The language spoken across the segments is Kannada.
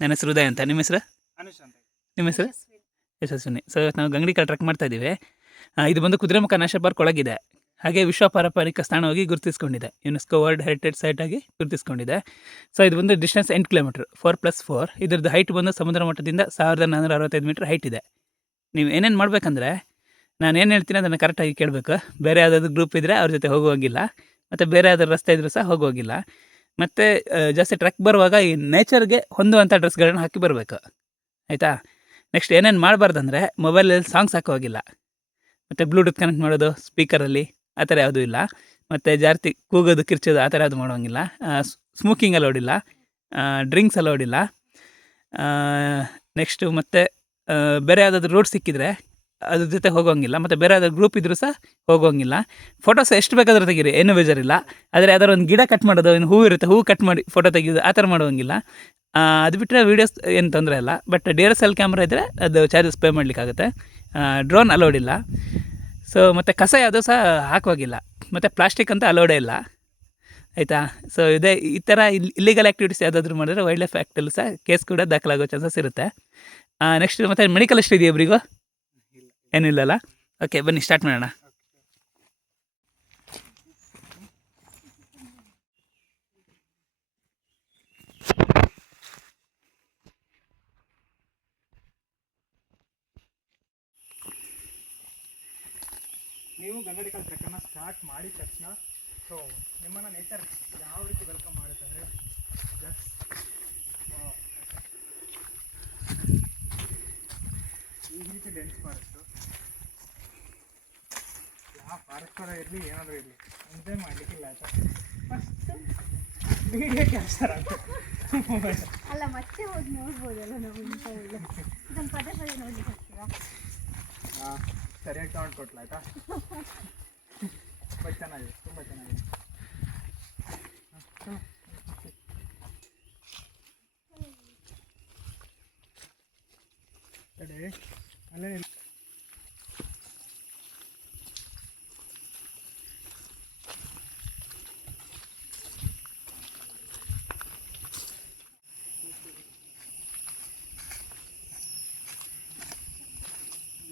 ನನ್ನ ಹೆಸರು ಉದಯ್ ಅಂತ. ನಿಮ್ಮ ಹೆಸರು? ಅನುಷ್ ಅಂತ. ನಿಮ್ಮ ಹೆಸರು? ಯಶಸ್ವಿನಿ. ಸೊ ನಾವು ಗಂಗಡಿ ಕಾಲ್ ಟ್ರೆಕ್ ಮಾಡ್ತಾ ಇದ್ದೀವಿ. ಇದು ಬಂದು ಕುದುರೆಮುಖ ನ್ಯಾಷನಲ್ ಪಾರ್ಕ್ ಒಳಗಿದೆ. ಹಾಗೆ ವಿಶ್ವ ಪಾರಂಪರಿಕ ತಾಣವಾಗಿ ಗುರುತಿಸ್ಕೊಂಡಿದೆ. ಯುನೆಸ್ಕೋ ವರ್ಲ್ಡ್ ಹೆರಿಟೇಜ್ ಸೈಟ್ ಆಗಿ ಗುರುತಿಸ್ಕೊಂಡಿದೆ. ಸೊ ಇದು ಬಂದು ಡಿಸ್ಟೆನ್ಸ್ 8 ಕಿಲೋಮೀಟರ್, 4+4. ಇದ್ರದ್ದು ಹೈಟ್ ಬಂದು ಸಮುದ್ರ ಮಟ್ಟದಿಂದ 1465 ಮೀಟರ್ ಹೈಟ್ ಇದೆ. ನೀವು ಏನೇನು ಮಾಡಬೇಕಂದ್ರೆ, ನಾನು ಏನು ಹೇಳ್ತೀನಿ ಅದನ್ನು ಕರೆಕ್ಟಾಗಿ ಕೇಳಬೇಕು. ಬೇರೆ ಯಾವುದಾದ್ರು ಗ್ರೂಪ್ ಇದ್ದರೆ ಅವ್ರ ಜೊತೆ ಹೋಗುವಾಗಿಲ್ಲ, ಮತ್ತು ಬೇರೆ ಯಾವ್ದಾದ್ರು ರಸ್ತೆ ಇದ್ರೂ ಸಹ ಹೋಗುವಾಗಿಲ್ಲ. ಮತ್ತು ಜಾಸ್ತಿ ಟ್ರೆಕ್ ಬರುವಾಗ ಈ ನೇಚರ್ಗೆ ಹೊಂದುವಂಥ ಡ್ರೆಸ್ಗಳನ್ನ ಹಾಕಿ ಬರಬೇಕು, ಆಯಿತಾ? ನೆಕ್ಸ್ಟ್ ಏನೇನು ಮಾಡಬಾರ್ದಂದ್ರೆ, ಮೊಬೈಲಲ್ಲಿ ಸಾಂಗ್ಸ್ ಹಾಕುವಾಗಿಲ್ಲ, ಮತ್ತು ಬ್ಲೂಟೂತ್ ಕನೆಕ್ಟ್ ಮಾಡೋದು ಸ್ಪೀಕರಲ್ಲಿ ಆ ಥರ ಯಾವುದೂ ಇಲ್ಲ. ಮತ್ತು ಜಾಸ್ತಿ ಕೂಗೋದು ಕಿರ್ಚೋದು ಆ ಥರ ಯಾವುದು ಮಾಡೋಂಗಿಲ್ಲ. ಸ್ಮೋಕಿಂಗ್ ಅಲೋಡಿಲ್ಲ, ಡ್ರಿಂಕ್ಸ್ ಅಲೋಡಿಲ್ಲ. ನೆಕ್ಸ್ಟು ಮತ್ತು ಬೇರೆ ಯಾವುದಾದ್ರು ರೋಡ್ ಸಿಕ್ಕಿದರೆ ಅದ್ರ ಜೊತೆ ಹೋಗೋಂಗಿಲ್ಲ, ಮತ್ತು ಬೇರೆ ಯಾವ್ದಾದ್ರು ಗ್ರೂಪ್ ಇದ್ದರೂ ಸಹ ಹೋಗೋಂಗಿಲ್ಲ. ಫೋಟೋಸ್ ಎಷ್ಟು ಬೇಕಾದರೂ ತೆಗೀರಿ, ಏನೂ ಬೇಜಾರಿಲ್ಲ. ಆದರೆ ಯಾವ್ದಾದ್ರು ಒಂದು ಗಿಡ ಕಟ್ ಮಾಡೋದು, ಇನ್ನು ಹೂವು ಇರುತ್ತೆ, ಹೂವು ಕಟ್ ಮಾಡಿ ಫೋಟೋ ತೆಗೆಯೋದು ಆ ಥರ ಮಾಡೋಂಗಿಲ್ಲ. ಅದು ಬಿಟ್ಟರೆ ವೀಡಿಯೋಸ್ ಏನು ತೊಂದರೆ ಇಲ್ಲ. ಬಟ್ DSLR ಕ್ಯಾಮ್ರಾ ಇದ್ದರೆ ಅದು ಚಾರ್ಜಸ್ ಪೇ ಮಾಡಲಿಕ್ಕಾಗುತ್ತೆ. ಡ್ರೋನ್ ಅಲೋಡಿಲ್ಲ. ಸೊ ಮತ್ತು ಕಸ ಯಾವುದೂ ಸಹ ಹಾಕುವಾಗಿಲ್ಲ, ಮತ್ತು ಪ್ಲಾಸ್ಟಿಕ್ ಅಂತ ಅಲೋಡೇ ಇಲ್ಲ, ಆಯಿತಾ? ಸೊ ಇದೇ ಈ ಥರ ಇಲ್ಲಿಗಲ್ ಆ್ಯಕ್ಟಿವಿಟೀಸ್ ಯಾವುದಾದ್ರೂ ಮಾಡಿದ್ರೆ ವೈಲ್ಡ್ ಲೈಫ್ ಆ್ಯಕ್ಟಲ್ಲೂ ಸಹ ಕೇಸ್ ಕೂಡ ದಾಖಲಾಗೋ ಚಾನ್ಸಸ್ ಇರುತ್ತೆ. ನೆಕ್ಸ್ಟ್ ಮತ್ತು ಮೆಡಿಕಲ್ ಎಷ್ಟು ಇದೆಯಾ ಇಬ್ಬರಿಗೂ? ಏನೂ ಇಲ್ಲಲ್ಲ? ಓಕೆ, ಬನ್ನಿ ಸ್ಟಾರ್ಟ್ ಮಾಡೋಣ. ನೀವು ಗಂಗಡಿ ಕಾಲ್ ಟ್ರೆಕ್ಕನ್ನು ಸ್ಟಾರ್ಟ್ ಮಾಡಿದ ತಕ್ಷಣ ಸೊ ನಿಮ್ಮನ್ನು ನೇಚರ್ ಯಾವ ರೀತಿ ವೆಲ್ಕಮ್ ಮಾಡುತ್ತೆ ಅಂದರೆ, ಜಸ್ಟ್ ಈ ರೀತಿ ಡೆನ್ಸ್ ಫಾರೆಸ್ಟು, ಯಾವ ಫಾರೆಸ್ಟರ ಇರಲಿ ಏನಾದರೂ ಇರಲಿ ಎಂಜಾಯ್ ಮಾಡಲಿಕ್ಕಿಲ್ಲ, ಆಯಿತಾ? ಫಸ್ಟ್ ವೀಡಿಯೋ ಕ್ಯಾಪ್ಚರ್ ಅಲ್ಲ, ಮತ್ತೆ ಹೋಗಿ ನೋಡ್ಬೋದಲ್ಲ ನಾವು. ಇದನ್ನು ಪದೇ ಪದೇ ನೋಡ್ಲಿಕ್ಕೆ ಆಗ್ತದಾ? ಹಾಂ, ಸರಿಯಾಗಿ ತಗೊಂಡು ಕೊಟ್ಲ, ಆಯಿತಾ? ತುಂಬ ಚೆನ್ನಾಗಿದೆ, ತುಂಬ ಚೆನ್ನಾಗಿದೆ. ಅಲ್ಲೇ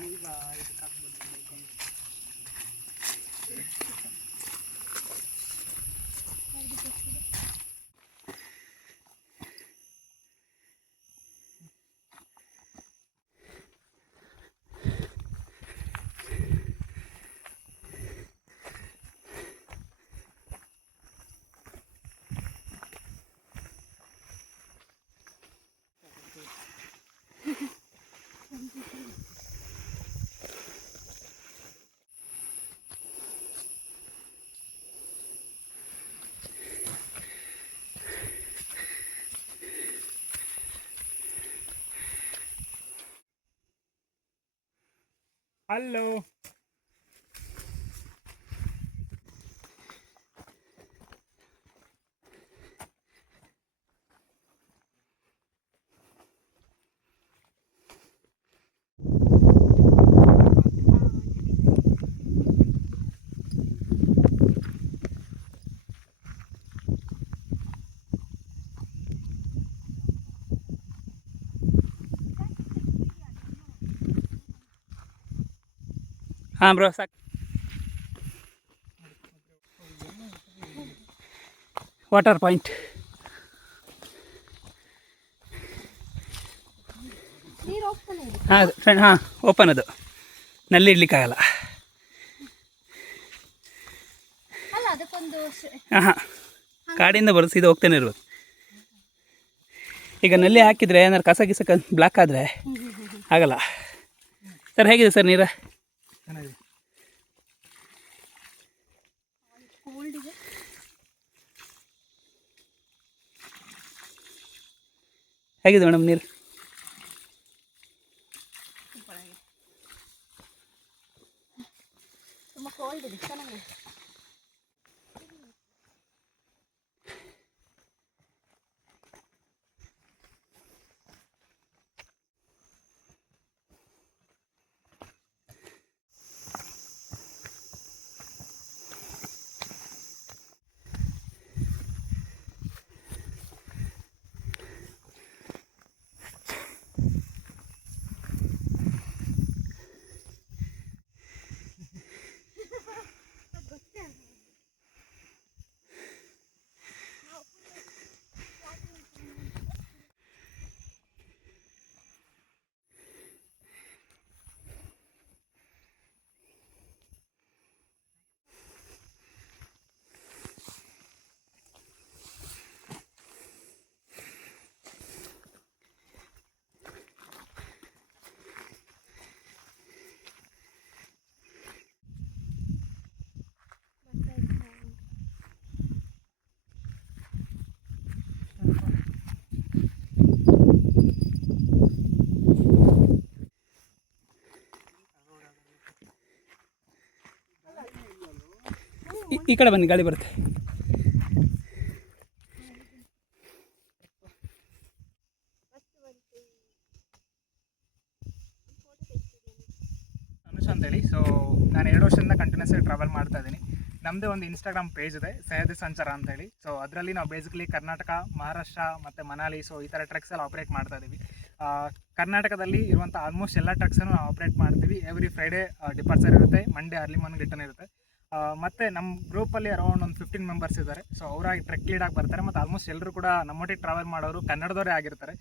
ಈಗ ಇದಕ್ಕೆ ಹಾಕ್ಬೋದು. ಹಲೋ, ಹಾಂ ಬ್ರೋ, ಸಾಕು. Water point. ನೀರು ಹೋಗ್ತಾನೆ ಇದೆ. ಹಾಂ ಫ್ರೆಂಡ್, ಹಾಂ ಓಪನ್ ಅದು, ನಲ್ಲಿ ಇಡ್ಲಿಕ್ಕಾಗಲ್ಲ. ಅಲ್ಲ, ಅದಕ್ಕೊಂದು ಹಾಂ, ಕಾಡಿಂದ ಬರೋದು ಇದು ಹೋಗ್ತಾನೆ ಇರ್ಬೇಕು. ಈಗ ನಲ್ಲಿ ಹಾಕಿದರೆ ಏನಾದ್ರು ಕಸ ಗಿಸ ಬ್ಲಾಕ್ ಆದರೆ ಆಗಲ್ಲ. ಸರ್ ಹೇಗಿದೆ ಸರ್ ನೀರು? ಚೆನ್ನಾಗಿದೆ. ಕೋಲ್ಡ್ ಇದೆ. ಹೇಗಿದೆ ಮೇಡಮ್ ನೀರು? ತುಂಬ ಕೋಲ್ಡ್ ಇದೆ, ಚೆನ್ನಾಗಿದೆ. ಈ ಕಡೆ ಬನ್ನಿ, ಗಾಳಿ ಬರುತ್ತೆ. ಅನುಷ್ ಅಂತೇಳಿ. ಸೊ ನಾನು 2 ವರ್ಷದಿಂದ ಕಂಟಿನ್ಯೂಸ್ ಆಗಿ ಟ್ರಾವೆಲ್ ಮಾಡ್ತಾ ಇದ್ದೀನಿ. ನಮ್ಮದೇ ಒಂದು ಇನ್ಸ್ಟಾಗ್ರಾಮ್ ಪೇಜ್ ಇದೆ, ಸಹ್ಯಾದ್ರಿ ಸಂಚಾರ ಅಂತೇಳಿ. ಸೊ ಅದರಲ್ಲಿ ನಾವು ಬೇಸಿಕಲಿ ಕರ್ನಾಟಕ, ಮಹಾರಾಷ್ಟ್ರ ಮತ್ತು ಮನಾಲಿ, ಸೊ ಈ ಥರ ಟ್ರೆಕ್ಸ್ ಎಲ್ಲ ಆಪ್ರೇಟ್ ಮಾಡ್ತಾ ಇದ್ದೀವಿ. ಕರ್ನಾಟಕದಲ್ಲಿ ಇರುವಂಥ ಆಲ್ಮೋಸ್ಟ್ ಎಲ್ಲ ಟ್ರೆಕ್ಸನ್ನು ನಾವು ಆಪ್ರೇಟ್ ಮಾಡ್ತೀವಿ. ಎವ್ರಿ ಫ್ರೈಡೇ ಡಿಪಾರ್ಚರ್ ಇರುತ್ತೆ, ಮಂಡೇ ಅರ್ಲಿ ಮಾರ್ನಿಂಗ್ ರಿಟರ್ನ್ ಇರುತ್ತೆ. ಮತ್ತು ನಮ್ಮ ಗ್ರೂಪಲ್ಲಿ ಅರೌಂಡ್ ಒಂದು 15 ಮೆಂಬರ್ಸ್ ಇದ್ದಾರೆ. ಸೊ ಅವರಾಗಿ ಟ್ರೆಕ್ ಲೀಡಾಗಿ ಬರ್ತಾರೆ. ಮತ್ತು ಆಲ್ಮೋಸ್ಟ್ ಎಲ್ಲರೂ ಕೂಡ ನಮ್ಮೊಟ್ಟಿಗೆ ಟ್ರಾವೆಲ್ ಮಾಡೋರು ಕನ್ನಡದವರೇ ಆಗಿರ್ತಾರೆ.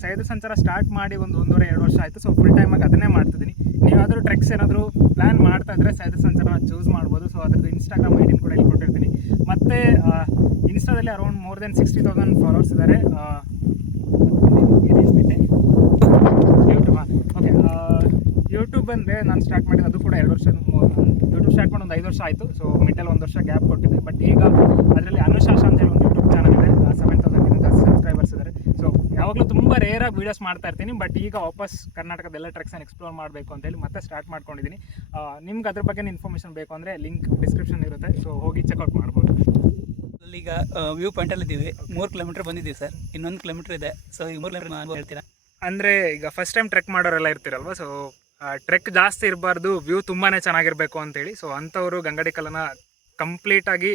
ಸಹ್ಯಾದ್ರಿ ಸಂಚಾರ ಸ್ಟಾರ್ಟ್ ಮಾಡಿ ಒಂದು 1.5-2 ವರ್ಷ ಆಯಿತು. ಸೊ ಫುಲ್ ಟೈಮಾಗಿ ಅದನ್ನೇ ಮಾಡ್ತಿದ್ದೀನಿ. ನೀವಾದರೂ ಟ್ರೆಕ್ಸ್ ಏನಾದರೂ ಪ್ಲ್ಯಾನ್ ಮಾಡ್ತಾ ಇದ್ದರೆ ಸಹ್ಯಾದ್ರಿ ಸಂಚಾರನ ಚೂಸ್ ಮಾಡ್ಬೋದು. ಸೊ ಅದ್ರದ್ದು ಇನ್ಸ್ಟಾಗ್ರಾಮ್ ಐಡಿನ ಕೂಡ ಇಲ್ಲಿ ಕೊಟ್ಟಿರ್ತೀನಿ. ಮತ್ತು ಇನ್ಸ್ಟಾದಲ್ಲಿ ಅರೌಂಡ್ ಮೋರ್ ದೆನ್ 60,000 ಫಾಲೋವರ್ಸ್ ಇದ್ದಾರೆ. ಯೂಟ್ಯೂಬ್ ಅಂದರೆ ನಾನು ಸ್ಟಾರ್ಟ್ ಮಾಡಿದ್ದು ಅದು ಕೂಡ 2 ವರ್ಷ, ಯೂಟ್ಯೂಬ್ ಸ್ಟಾರ್ಟ್ ಮಾಡಿ ಒಂದು 5 ವರ್ಷ ಆಯಿತು. ಸೊ ಮಿಡ್ಡಲ್ಲಿ 1 ವರ್ಷ ಗ್ಯಾಪ್ ಕೊಟ್ಟಿದ್ದೆ. ಬಟ್ ಈಗ ಅದರಲ್ಲಿ ಅನುಶಾಸ ಅಂತೇಳಿ ಒಂದು ಯೂಟ್ಯೂಬ್ ಚಾನಲ್ ಇದೆ, 7,000 ಜಾಸ್ತಿ ಸಬ್ಸ್ಕ್ರೈಬರ್ಸ್ ಇದ್ದಾರೆ. ಸೊ ಯಾವಾಗಲೂ ತುಂಬ ರೇರಾಗಿ ವೀಡಿಯೋಸ್ ಮಾಡ್ತಾ ಇರ್ತೀನಿ. ಬಟ್ ಈಗ ವಾಪಸ್ ಕರ್ನಾಟಕದ ಎಲ್ಲ ಟ್ರೆಕ್ಸನ್ನು ಎಕ್ಸ್ಪ್ಲೋರ್ ಮಾಡಬೇಕು ಅಂತೇಳಿ ಮತ್ತೆ ಸ್ಟಾರ್ಟ್ ಮಾಡ್ಕೊಂಡಿದ್ದೀನಿ. ನಿಮ್ಗೆ ಅದ್ರ ಬಗ್ಗೆ ಇನ್ಫಾರ್ಮೇಷನ್ ಬೇಕು ಅಂದರೆ ಲಿಂಕ್ ಡಿಸ್ಕ್ರಿಪ್ಷನ್ ಇರುತ್ತೆ. ಸೊ ಹೋಗಿ ಚೆಕ್ಔಟ್ ಮಾಡ್ಬೋದು. ಈಗ ವ್ಯೂ ಪಾಯಿಂಟಲ್ಲಿ ಇದ್ದೀವಿ. 3 ಕಿಲೋಮೀಟ್ರ್ ಬಂದಿದ್ದೀವಿ ಸರ್, ಇನ್ನೊಂದು ಕಿಲೋಮೀಟ್ರ್ ಇದೆ. ಸೊ ಈ 3 ಕಿಲೋಮೀಟ್ರ್ ಹೇಳ್ತೀರಾ? ಅಂದರೆ ಈಗ ಫಸ್ಟ್ ಟೈಮ್ ಟ್ರೆಕ್ ಮಾಡೋರೆಲ್ಲ ಇರ್ತಿರಲ್ವ, ಸೊ ಟ್ರೆಕ್ ಜಾಸ್ತಿ ಇರಬಾರ್ದು, ವ್ಯೂ ತುಂಬಾ ಚೆನ್ನಾಗಿರಬೇಕು ಅಂತೇಳಿ. ಸೊ ಅಂಥವರು ಗಂಗಡಿಕಲ್ಲನ್ನು ಕಂಪ್ಲೀಟಾಗಿ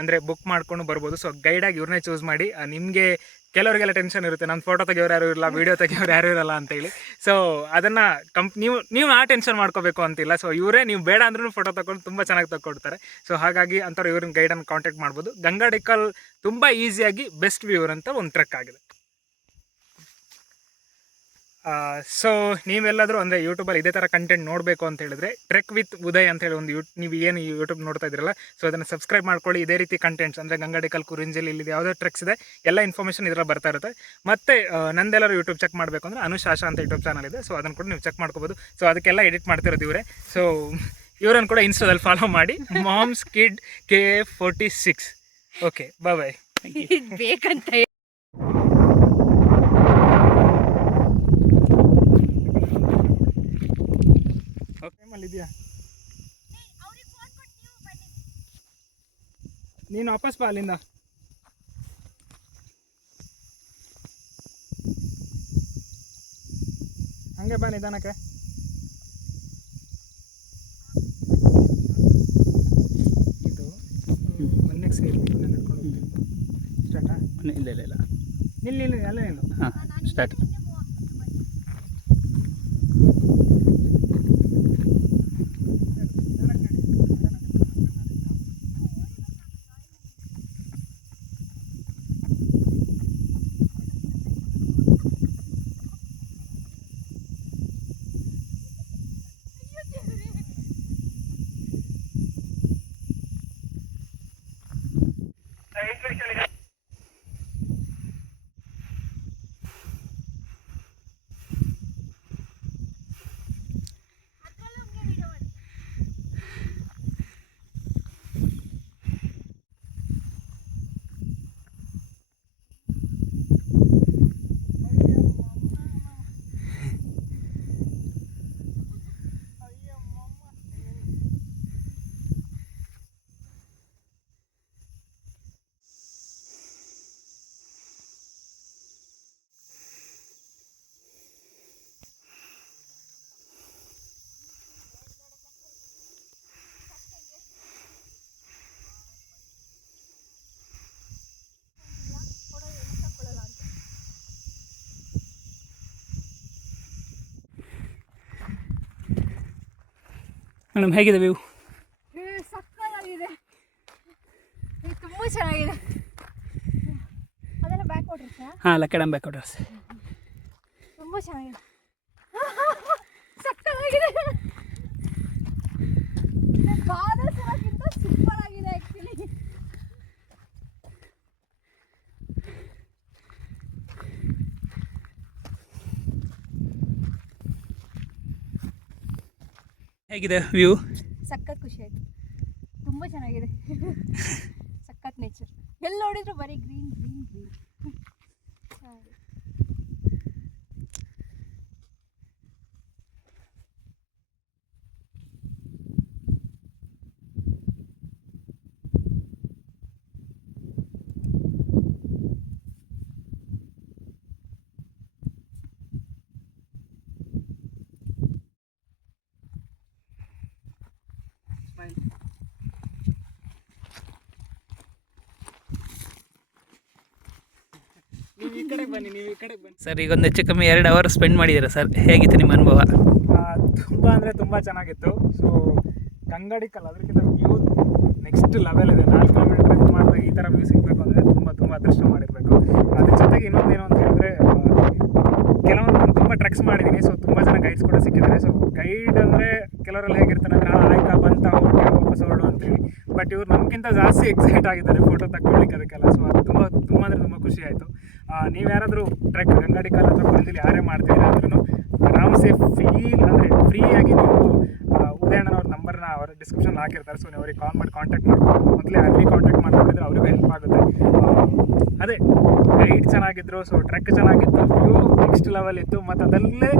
ಅಂದರೆ ಬುಕ್ ಮಾಡ್ಕೊಂಡು ಬರ್ಬೋದು. ಸೊ ಗೈಡಾಗಿ ಇವ್ರನ್ನೇ ಚೂಸ್ ಮಾಡಿ. ನಿಮಗೆ ಕೆಲವರಿಗೆಲ್ಲ ಟೆನ್ಷನ್ ಇರುತ್ತೆ, ನನ್ನ ಫೋಟೋ ತೆಗಿಯೋರು ಯಾರು ಇರಲ್ಲ, ವೀಡಿಯೋ ತೆಗಿಯೋರು ಯಾರು ಇರಲ್ಲ ಅಂತೇಳಿ. ಸೊ ಅದನ್ನು ನೀವು ಆ ಟೆನ್ಷನ್ ಮಾಡ್ಕೋಬೇಕು ಅಂತಿಲ್ಲ. ಸೊ ಇವರೇ ನೀವು ಬೇಡ ಅಂದ್ರೂ ಫೋಟೋ ತಗೊಂಡು ತುಂಬ ಚೆನ್ನಾಗಿ ತಗೊಡ್ತಾರೆ. ಸೊ ಹಾಗಾಗಿ ಅಂಥವ್ರು ಇವ್ರನ್ನ ಗೈಡನ್ನು ಕಾಂಟ್ಯಾಕ್ಟ್ ಮಾಡ್ಬೋದು. ಗಂಗಡಿಕಲ್ ತುಂಬ ಈಸಿಯಾಗಿ ಬೆಸ್ಟ್ ವ್ಯೂರ್ ಅಂತ ಒಂದು ಟ್ರೆಕ್ ಆಗಿದೆ. ಸೊ ನೀವೆಲ್ಲಾದರೂ ಅಂದರೆ ಯೂಟ್ಯೂಬಲ್ಲಿ ಇದೇ ಥರ ಕಂಟೆಂಟ್ ನೋಡಬೇಕು ಅಂತ ಹೇಳಿದ್ರೆ ಟ್ರೆಕ್ ವಿತ್ ಉದಯ್ ಅಂತೇಳಿ ಒಂದು ನೀವು ಏನು ಯೂಟ್ಯೂಬ್ ನೋಡ್ತಾ ಇದ್ರಲ್ಲ, ಸೊ ಅದನ್ನು ಸಬ್ಸ್ಕ್ರೈಬ್ ಮಾಡ್ಕೊಳ್ಳಿ. ಇದೇ ರೀತಿ ಕಂಟೆಂಟ್ಸ್ ಅಂದರೆ ಗಂಗಡಿಕಲ್, ಕುರಿಂಜಲ್, ಇಲ್ಲಿ ಯಾವುದೇ ಟ್ರೆಕ್ಸ್ ಇದೆ ಎಲ್ಲ ಇನ್ಫಾರ್ಮೇಷನ್ ಇದರಲ್ಲಿ ಬರ್ತಾ ಇರುತ್ತೆ. ಮತ್ತು ನಂದೆಲ್ಲರೂ ಯೂಟ್ಯೂಬ್ ಚೆಕ್ ಮಾಡಬೇಕು ಅಂದರೆ ಅನುಶಾಸ ಅಂತ ಯೂಟ್ಯೂಬ್ ಚಾನಲ್ ಇದೆ. ಸೊ ಅದನ್ನು ಕೂಡ ನೀವು ಚೆಕ್ ಮಾಡ್ಕೋಬೋದು. ಸೊ ಅದಕ್ಕೆಲ್ಲ ಎಡಿಟ್ ಮಾಡ್ತಿರೋದು ಇವರೇ. ಸೊ ಇವರನ್ನು ಕೂಡ ಇನ್ಸ್ಟಾದಲ್ಲಿ ಫಾಲೋ ಮಾಡಿ. Moms kid KA46. ಓಕೆ, ಬಾಯ್. ಬೇಕಂತ ಇದೆಯಾ ನೀನು ವಾಪಸ್ ಬಾ ಅಲ್ಲಿಂದ. ಹಂಗೆ ಬಾ ನಿಧಾನಕ್ಕೆ. ಇದು ಮೊನ್ನೆ ಸೇರಿ ನಾನು ನಡ್ಕೊಂಡು ಹೋಗ್ತೀನಿ. ಸ್ಟಾರ್ಟಾ? ಇಲ್ಲ ನಿಲ್ಲಿ ಅಲ್ಲೇ ಏನು. ಹಾಂ, ಸ್ಟಾರ್ಟ್. ಮೇಡಮ್ ಹೇಗಿದೆ ವ್ಯೂ? ಸಕ್ಕತ್ತಾಗಿದೆ, ತುಂಬ ಚೆನ್ನಾಗಿದೆ. ಅದೆಲ್ಲ ಬ್ಯಾಕ್ ವಾಟರ್ಸ್? ಹಾಂ, ಲಕ್ಕಡಮ್ ಬ್ಯಾಕ್ ವಾಟರ್ಸ್. ತುಂಬ ಚೆನ್ನಾಗಿದೆ, ಸಕ್ಕತ್ತಾಗಿದೆ. ಬಾದಸರಕ್ಕಿಂತ ಸೂಪರ್ ಆಗಿದೆ ಆ್ಯಕ್ಚುಲಿ. ಹೇಗಿದೆ ವ್ಯೂ? ಸಖತ್ ಖುಷಿ ಆಯಿತು, ತುಂಬ ಚೆನ್ನಾಗಿದೆ. ಸಖತ್ ನೇಚರ್, ಎಲ್ಲಿ ನೋಡಿದ್ರು ಬರೀ ಗ್ರೀನ್ ಗ್ರೀನ್ ಗ್ರೀನ್. ಈ ಕಡೆ ಬನ್ನಿ, ನೀವು ಈ ಕಡೆ ಬನ್ನಿ. ಸರ್ ಈಗ ಒಂದು ಹೆಚ್ಚು ಕಮ್ಮಿ 2 ಅವರ್ ಸ್ಪೆಂಡ್ ಮಾಡಿದ್ದೀರಾ ಸರ್, ಹೇಗಿತ್ತು ನಿಮ್ಮ ಅನುಭವ? ತುಂಬ ಅಂದರೆ ತುಂಬ ಚೆನ್ನಾಗಿತ್ತು. ಸೊ ಗಂಗಡಿಕಲ್ ಅದಕ್ಕಿಂತ ವ್ಯೂ ನೆಕ್ಸ್ಟ್ ಲೆವೆಲ್ ಇದೆ. 4 ಕಿಲೋಮೀಟರ್ ಟ್ರೆಕ್ ಮಾಡಿದಾಗ ಈ ಥರ ವ್ಯೂ ಸಿಗಬೇಕು ಅಂದರೆ ತುಂಬ ಅದೃಷ್ಟ ಮಾಡಿರಬೇಕು. ಅದ್ರ ಜೊತೆಗೆ ಇನ್ನೊಂದೇನು ಅಂತ ಹೇಳಿದ್ರೆ, ಕೆಲವೊಂದು ನಾನು ತುಂಬ ಟ್ರೆಕ್ಸ್ ಮಾಡಿದ್ದೀನಿ. ಸೊ ತುಂಬ ಜನ ಗೈಡ್ಸ್ ಕೂಡ ಸಿಕ್ಕಿದ್ದಾರೆ. ಸೊ ಗೈಡ್ ಅಂದರೆ ಕೆಲವರೆಲ್ಲ ಹೇಗಿರ್ತಾರೆ ಅಂದರೆ ಆಯ್ತಾ ಬಂತ ಹೊರಟೆ ವಾಪಸ್ ಹೊರಡು ಅಂತೇಳಿ. ಬಟ್ ಇವ್ರು ನಮಗಿಂತ ಜಾಸ್ತಿ ಎಕ್ಸೈಟ್ ಆಗಿದ್ದಾರೆ ಫೋಟೋ ತಗೊಳ್ಳಿಕ್ಕೆ ಅದಕ್ಕೆಲ್ಲ. ಸೊ ಅದು ತುಂಬ ಅಂದರೆ ತುಂಬ ಖುಷಿ ಆಯಿತು. ನೀವು ಯಾರಾದರೂ ಟ್ರೆಕ್ ಗಂಗಡಿಕಲ್ ಅಥವಾ ಕೊಂದಿಲಿ ಯಾರೇ ಮಾಡ್ತೀರಾ ಅಂದ್ರೂ ಆರಾಮ್ಸೆ ಫೀಲ್ ಅಂದರೆ ಫ್ರೀಯಾಗಿ ನೀವು ಉದಯಣ್ಣನವ್ರ ನಂಬರ್ನ ಅವ್ರ ಡಿಸ್ಕ್ರಿಪ್ಷನ್ ಹಾಕಿರ್ತಾರೆ. ಸೊ ನೀವು ಅವ್ರಿಗೆ ಕಾಲ್ ಮಾಡಿ ಕಾಂಟ್ಯಾಕ್ಟ್ ಮಾಡ್ಬೋದು. ಮೊದಲೇ ಅಲ್ಲಿ ಕಾಂಟ್ಯಾಕ್ಟ್ ಮಾಡ್ಕೊಂಡಿದ್ರೆ ಅವ್ರಿಗೂ ಹೆಲ್ಪ್ ಆಗುತ್ತೆ. ಅದೇ ಗೈಡ್ ಚೆನ್ನಾಗಿದ್ರು, ಸೊ ಟ್ರೆಕ್ ಚೆನ್ನಾಗಿತ್ತು, ವ್ಯೂ ನೆಕ್ಸ್ಟ್ ಲೆವೆಲ್ ಇತ್ತು. ಮತ್ತು ಅದಲ್ಲೇ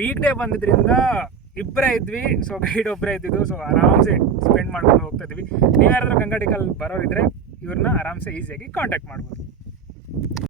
ವೀಕ್ ಡೇ ಬಂದಿದ್ದರಿಂದ ಇಬ್ಬರೇ ಇದ್ವಿ. ಸೊ ಗೈಡ್ ಒಬ್ಬರೇ ಇದ್ದಿದ್ದು. ಸೊ ಆರಾಮ್ಸೆ ಸ್ಪೆಂಡ್ ಮಾಡ್ಕೊಂಡು ಹೋಗ್ತಾ ಇದ್ವಿ. ನೀವು ಯಾರಾದರೂ ಗಂಗಡಿಕಲ್ ಬರೋರಿದ್ರೆ ಇವ್ರನ್ನ ಆರಾಮ್ಸೆ ಈಸಿಯಾಗಿ ಕಾಂಟ್ಯಾಕ್ಟ್ ಮಾಡ್ಬೋದು.